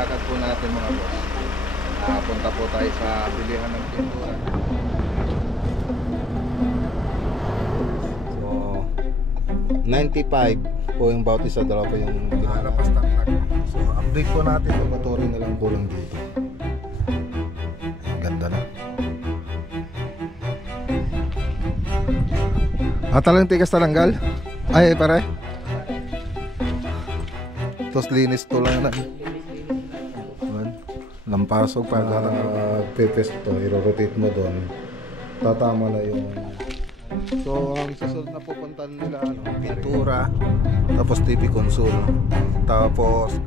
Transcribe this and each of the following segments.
lakad po natin mga boss. Punta po tayo sa bilihan ng pintura. So 95 po yung bawat isa, dalawa po yung pinalapas taktak. So update po natin yung motor na lang kulang dito. Ganda na. Talang tigas talanggal. Ay pare. Tapos linis to lang na. Lampasok pag pipis to, i-rotate mo doon. Tatama na yung. So ang susunod na pupuntan nila pintura, tapos TV console, tapos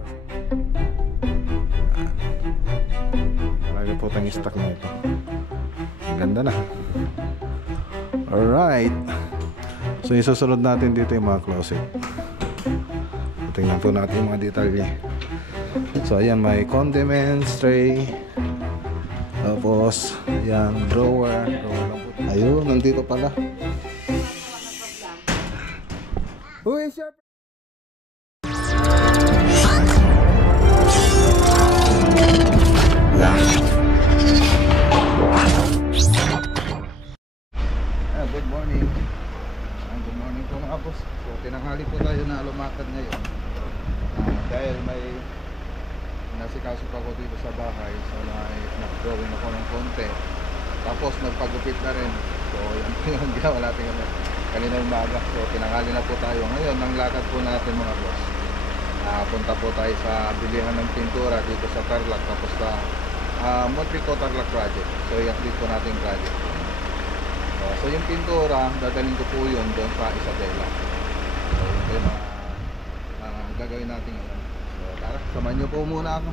marami po tayong stock na ito. Ang ganda na. Alright, so isusunod natin dito yung mga closet. Tingnan po natin yung mga detalye. So ayan, may condiments tray, tapos ayan, drawer. Ayun, nandito pala. Who is your good morning. Good morning po mga boss. So tinanghali po tayo na lumakad ngayon. Dahil may nasikaso pa ako dito sa bahay, so nag-drawing ako ng konti, tapos nagpagupit na rin. So yan po yung ginawa natin kanina umaga. So tinanghali na po tayo ngayon. Ang lakad po natin mga boss, punta po tayo sa bilihan ng pintura dito sa Tarlac, tapos sa Motrico Tarlac project. So i-update po natin yung project. So yung pintura, dadalhin ko po yun doon sa Isabela. So yun yung gagawin natin ngayon. So tara, samahan nyo po muna ako.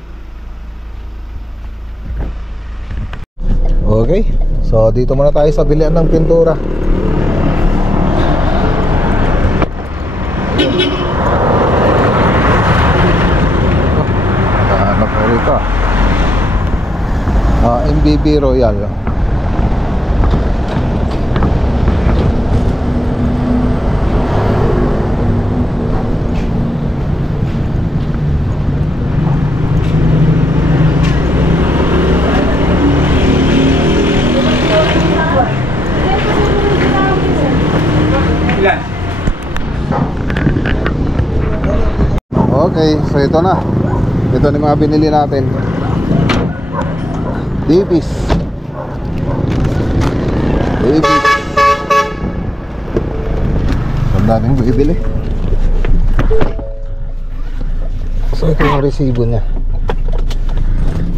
Okay, so dito muna tayo sa bilihan ng pintura. Ano po rito? MBB Royal. Okay, so ito na. Ito na yung mga binili natin. Davis. Ang daming bibili. So ito yung resibo niya.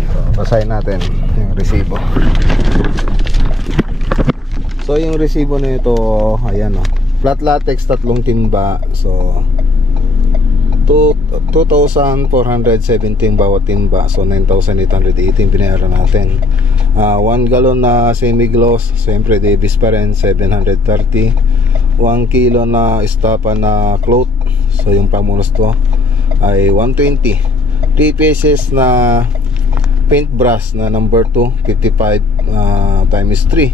So, basahin natin yung resibo. So yung resibo na ito, ayan o. Flat latex, 3 timba. So 2,417 bawat timba. So 9,818 binayaran natin. 1 gallon na semi-gloss, siyempre Davis pa rin, 730. 1 kilo na estapa na cloth, so yung pamunos to ay 120. 3 pieces na paintbrush na number 2, 55 times 3,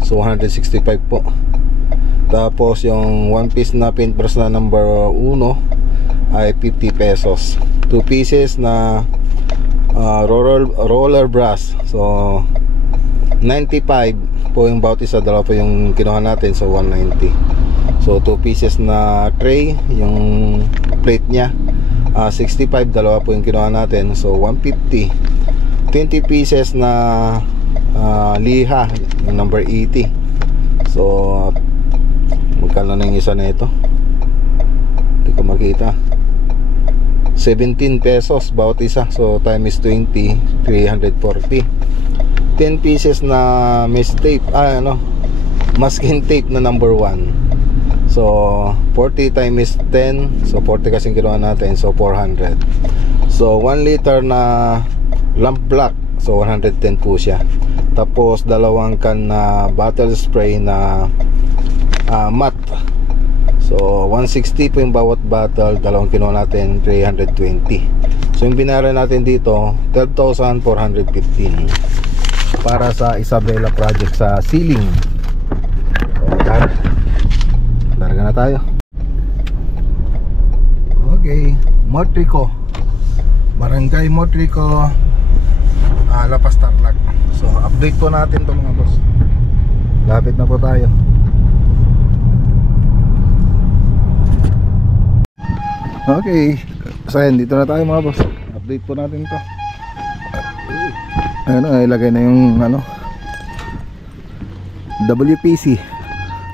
so 165 po. Tapos yung 1 piece na paintbrush na number 1 ay 50 pesos. 2 pieces na roller brush, so 95 po yung bawat isa, dalawa po yung kinuha natin, so 190. So 2 pieces na tray, yung plate nya 65, dalawa po yung kinuha natin, so 150. 20 pieces na liha, yung number 80. So magkano na yung isa na ito? Hindi ko makita. 17 pesos bawat isa, so times 20, 340. 10 pieces na mesh tape, masking tape na number 1, so 40 times 10, so 40 kasing kinuha natin, so 400. So 1 liter na lamp black, so 110 po siya. Tapos 2 can na bottle spray na matte, so 160 po yung bawat bottle, 2 kinuha natin, 320. So yung binayaran natin dito 12,415 para sa Isabela project sa ceiling. So larga na tayo. Okay, Motrico. Barangay Motrico, La Paz, Tarlac. So update po natin to mga boss. Lapit na po tayo. Okay, so yan, dito na tayo mga boss. Update po natin to. Ayun, ilagay na yung WPC.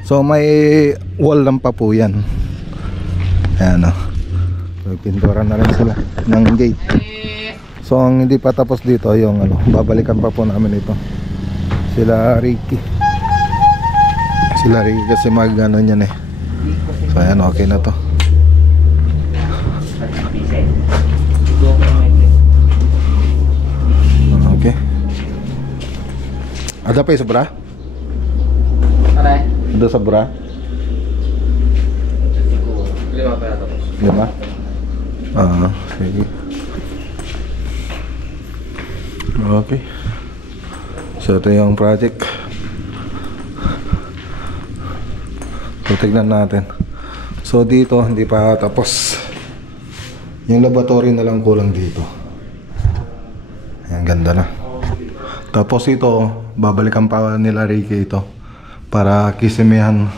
So may wall lang pa po yan. Ayan o. Pintura na rin sila ng gate. So ang hindi pa tapos dito yung babalikan pa po namin ito. Sila Ricky kasi niyan eh. So ayan, okay na to. Okay. Ada pa yung sobra? Ada sobra? 5 pa yata. 5? Sige. Okay. So ito yung project. So tignan natin. So dito hindi pa tapos. Yung laboratory na lang kulang dito. Ayan, ganda na. Tapos ito, babalikan pa nila Ricky ito para kisimihan.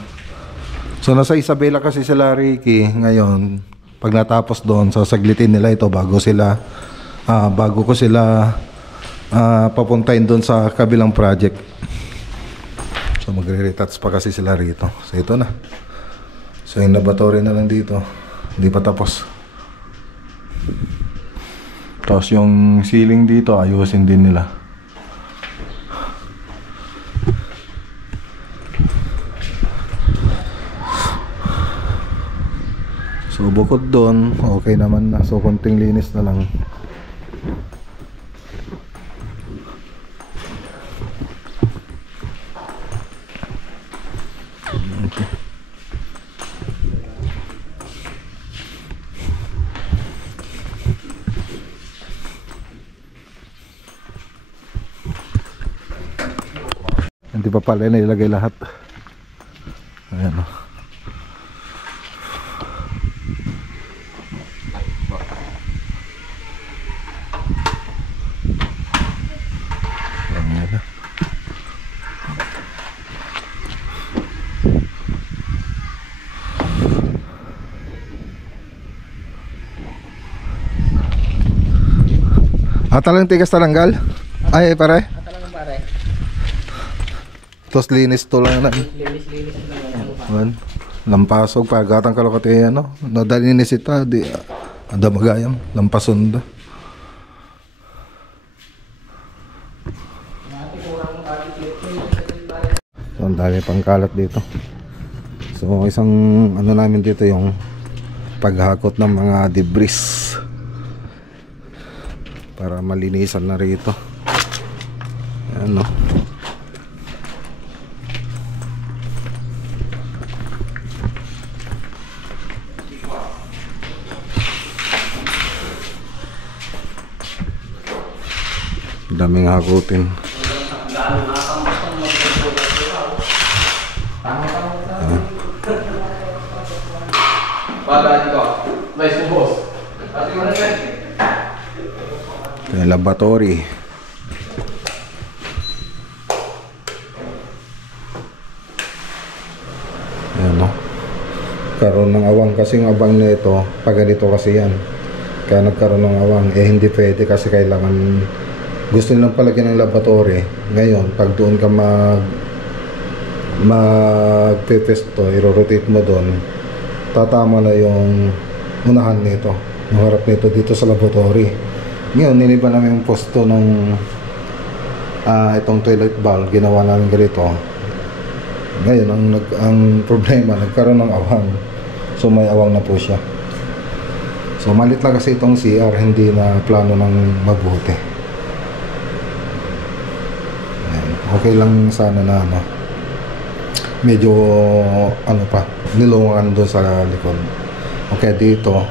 So nasa Isabela kasi sila Ricky ngayon. Pag natapos doon, sasaglitin nila ito bago ko sila papuntahin doon sa kabilang project. So magre-retouch pa kasi sila rito. So ito na. So yung laboratory na lang dito, hindi pa tapos. Tapos yung ceiling dito ayusin din nila. So bukod doon, okay naman na. So konting linis na lang. Okay. Hindi pa pala na ilagay lahat. Ayan o. Talang tigas talanggal? Ay pare? Talang pare. Tapos linis to lang na. Linis lang. Lampasog pagatang kalokati nadalinis ita di ada magayam lampason da. So ang dami pang kalat dito. So isang namin dito yung paghakot ng mga debris para malinisan na rito. Ayan daming hakutin. Yung laboratory. Ayan karoon ng awang kasi yung abang na ito pag ganito kasi yan. Kaya nagkaroon ng awang hindi pwede kasi kailangan gusto nilang palagyan ng laboratory. Ngayon pag doon ka mag-test to, i-rotate mo doon, tatama na yung unahan nito, yung harap nito dito sa laboratory. Ngayon niliba namin yung posto nung itong toilet bowl, ginawa namin ganito. Ngayon ang problema, nagkaroon ng awang. So may awang na po siya. So malit lang kasi itong CR, hindi na plano ng mabuti. Ayan. Okay lang sana na medyo pa nilungan doon sa likod. Okay dito.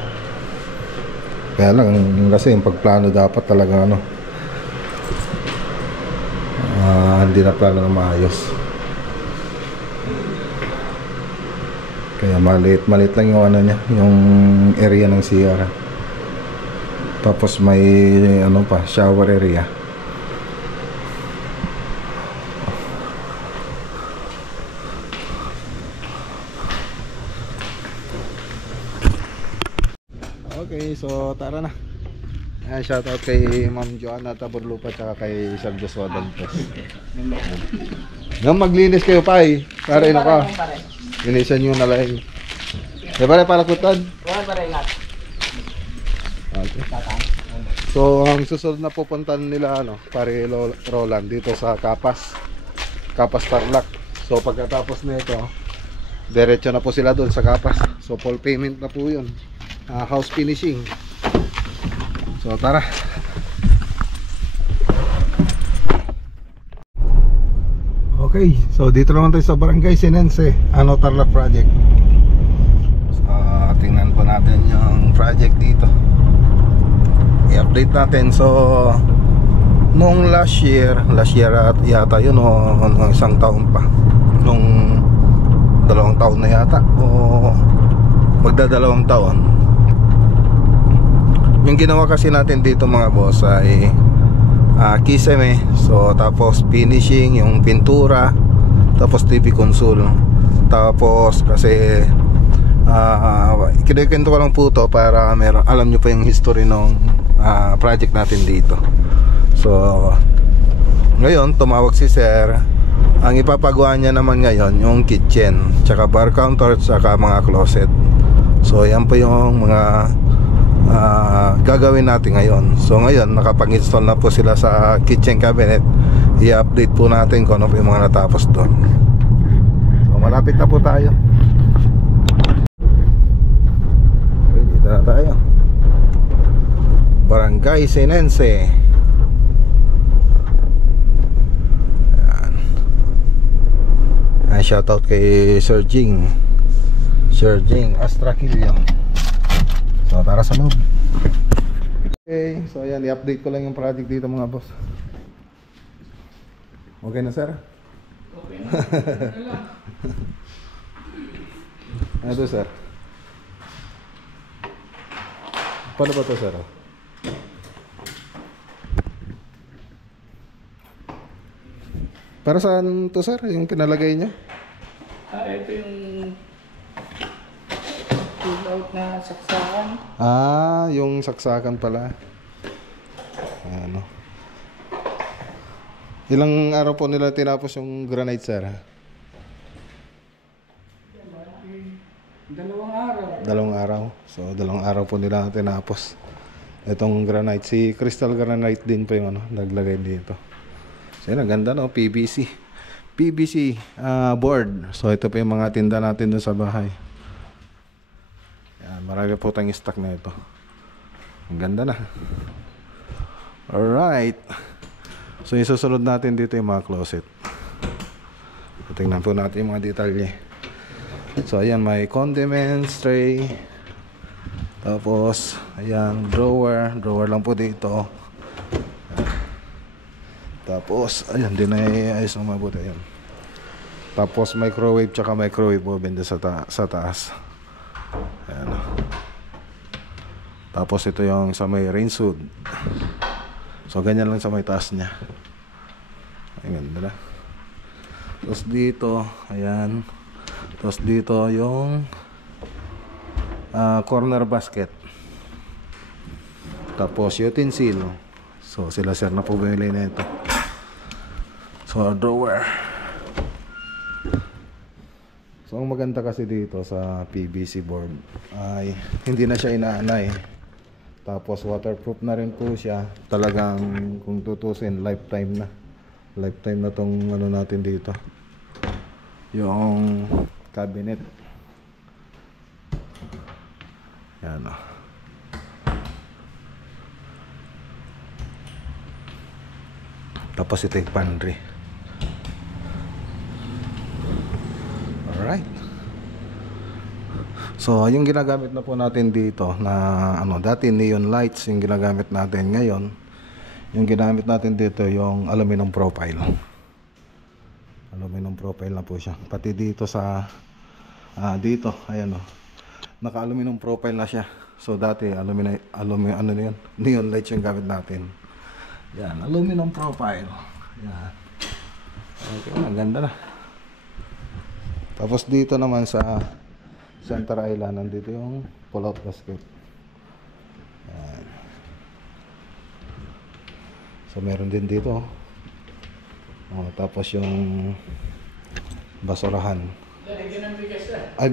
Kaya lang kasi yung pagplano dapat talaga hindi na plano na maayos. Kaya maliit lang yung niya, yung area ng CR. Tapos may ano pa, shower area. Okay, so tara na. Shoutout kay Ma'am Joanna Taborlupa at kay Sir Joshua Dantes. Nang maglinis kayo pa para ino ka. Linisan nyo na lang. Di ba para kutan? Okay. So ang susunod na pupuntan nila pare Roland dito sa Kapas Tarlac. So pagkatapos nito diretso na po sila doon sa Kapas. So full payment na po yun. House finishing. So tara. Okay, so dito naman tayo sa Barangay Sinense, Tarlac project. So tingnan po natin yung project dito. I-update natin. So noong last year at yata yun noong isang taon pa, nung 2 taon na yata o magdadalawang taon, yung ginawa kasi natin dito mga boss ay kisame. So tapos finishing, yung pintura, tapos TV console. Tapos kasi kinikwento ko lang po to para alam nyo pa yung history ng project natin dito. So ngayon tumawag si sir. Ang ipapagawa niya naman ngayon yung kitchen, tsaka bar counter, tsaka mga closet. So yan po yung mga gagawin natin ngayon. So ngayon nakapag-install na po sila sa kitchen cabinet. I-update po natin kung ano po yung mga natapos doon. So malapit na po tayo. Okay, dito na tayo. Barangay Sinense. Ayan. Shoutout kay Sir Jing Astraquillo. So tara sa loob. Okay, so ayan, i-update ko lang yung project dito mga boss. Okay na sir? Okay na. Ano to sir? Paano ba to sir? Para saan to sir, yung pinalagay niya? Ito yung pull-out na saksakan. Yung saksakan pala. Ano? Ilang araw po nila tinapos yung granite sir? 2 araw. 2 araw. So 2 araw po nila tinapos itong granite. Si Crystal Granite din po yung naglagay dito. So yun, ang ganda PVC board. So ito po yung mga tinda natin dun sa bahay. Yan, marami po tayong stock na ito. Ang ganda na. Alright. So isusunod natin dito yung mga closet. Tingnan po natin yung mga detalye. So ayan, may condiments tray. Tapos ayan, drawer lang po dito. Tapos ayan, din ay ayos na mabuti ayan. Tapos microwave tsaka microwave oven sa taas. Ayan. Tapos ito yung sa may range hood. So ganyan lang sa may taas niya. Ayan, ganda na. Tapos dito, ayan. Tapos dito yung corner basket. Tapos utensil. So sila sir na po bumili na ito. So drawer. So ang maganda kasi dito sa PVC board ay hindi na siya inaanay. Tapos waterproof na rin po siya. Talagang kung tutusin lifetime na tong natin dito. Yung cabinet. Yan o. Tapos ito yung pantry. Alright. So yung ginagamit na po natin dito na dati neon lights yung ginagamit natin ngayon. Yung ginamit natin dito yung aluminum profile. Aluminum profile na po siya. Pati dito sa dito, ayan naka aluminum profile na siya. So dati ano na yan, neon lights yung gamit natin. Yan, aluminum profile. Yan. Okay, ang ganda na. Tapos dito naman sa center island, nandito yung pull-out basket. Yan. So meron din dito. Oh, tapos yung basurahan. Lalagyan ng bigas na. Ay,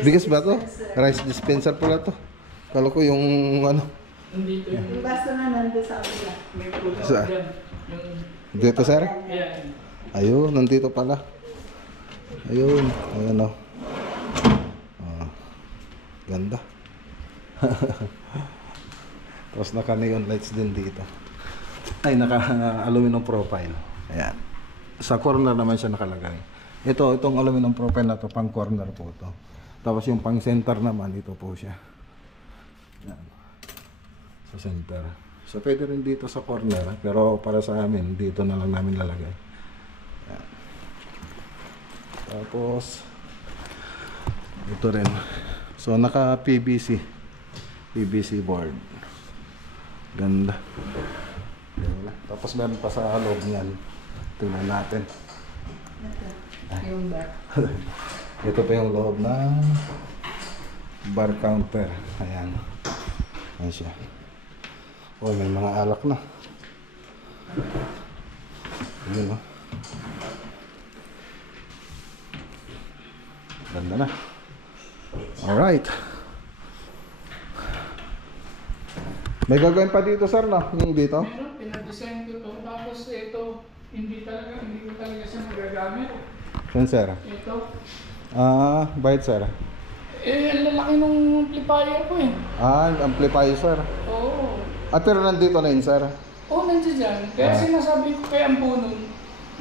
bigas ba to? Rice dispenser pala to. Kala ko yung ano. Nandito yung Yung baso na nandun sa kabila. may puto Sa- dyan. Yung, Dito sir? yan. Ayun, nandito pala. Ayun, ayun o. Ah, ganda. Tapos naka neon lights din dito. Ay, naka aluminum profile. Ayan. Sa corner naman siya nakalagay. Itong aluminum profile na to, pang corner po to. Tapos yung pang center naman, ito po siya. Ayan. Sa center. So pwede rin dito sa corner, pero para sa amin, dito na lang namin lalagay. Ayan. Tapos ito rin. So naka PVC board. Ganda. Ayan. Tapos meron pa sa loob niyan. Tingnan natin. Yung back. Ito pa yung loob ng bar counter. Ayan. Ayan siya. Oh, may mga alak na. Yun, oh. Ganda na. Alright. May gagawin pa dito, sir, no? Yung dito? Meron, pinadesign ko to. Tapos ito, hindi ko talaga siya magagamit. Yan, sir. Ito. Bayad, sir. Ang lalaki nung amplifier ko eh. Amplifier, sir. Oo. Pero nandito na yun, sir. Oo, nandiyan dyan. Kaya sinasabi ko kay Ampunon,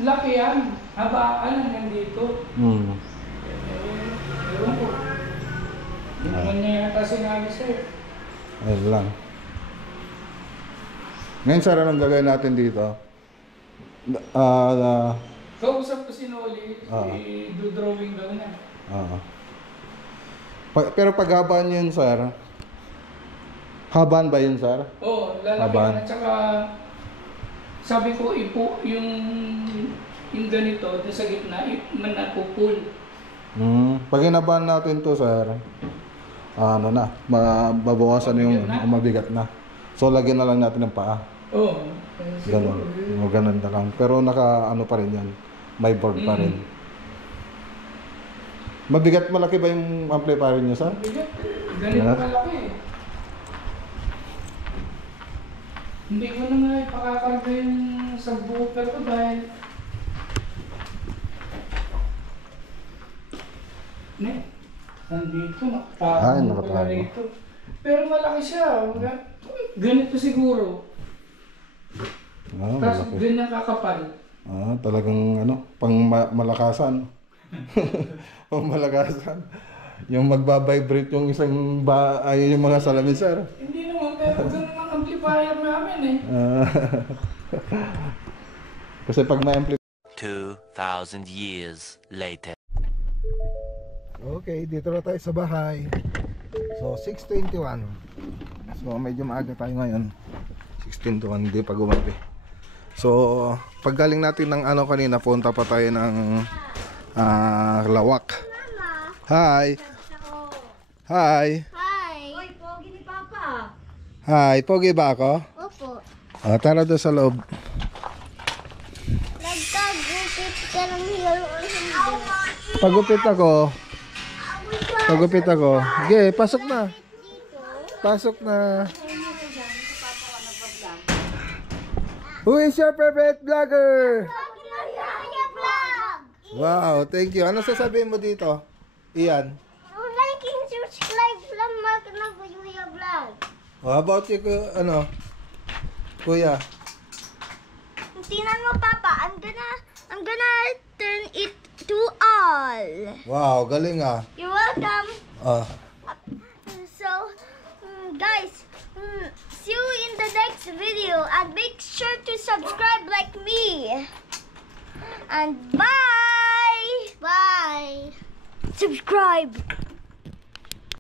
laki yan. Habaan ang nandito. Ewan ko. Hindi naman niya yata sinabi sa'yo. Ayun lang. Ngayon, sir, anong gagawin natin dito? Kausap ko si Noli, i-drawing daw na. Pero paghabaan yun, sir, habaan ba yun, sir? Oo, lalaki Habaan. yan. At saka, sabi ko, yung ganito, doon sa gitna, manapupul. Pag hinabaan natin to, sir, mabawasan yung mabigat na. So, lagyan na lang natin ng paa. Oo. Ganon. Ganon na lang. Pero pa rin yan. May board pa rin. Mabigat, malaki ba yung amplifier niyo, sir? Bigat. Ganito kalaki eh. Hindi ko na nga ipakakarga yung subwoofer ko dahil nandito, nakatago pala rito. Pero malaki siya. Ganito siguro. Tapos Malaki. ganyan kakapal. Talagang pang malakasan. Pang malakasan. Yung magbabibrate yung isang yung mga salamin, sir. Hindi naman, pero ganun ang amplifier namin eh. Kasi pag may amplifier. 2,000 years later. Okay, dito na tayo sa bahay. So, 6:21. So, medyo maaga tayo ngayon. 6:21, hindi pa gumabi. So, paggaling natin ng kanina, punta pa tayo ng Lawak. Hi! Hi! Hi! Uy, pogi ni Papa. Hi! Pogi ba ako? Opo. Tara doon sa loob. Nagkagupit ka ng hilaluan sa mundo. Pagupit ako. Pagupit ako. Okay, pasok na. Pasok na. Who is your favorite vlogger? Wow, thank you. Ano sasabihin mo dito? Ian. Like and subscribe lang Mark na Kuya Vlog. How about you, Kuya? Tingnan mo Papa, I'm gonna turn it to all. Wow, galing ah. You're welcome. So, guys, see you in the next video and make sure to subscribe like me. And bye! Bye! Subscribe!